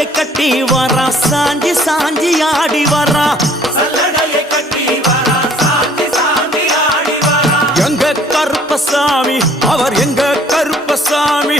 சல்லடையை கட்டி வரா சாஞ்சி சாஞ்சி ஆடி வரா சல்லடையை கட்டி வரா சாஞ்சி சாஞ்சி ஆடி வரா எங்க கருப்பசாமி அவர் எங்க கருப்பசாமி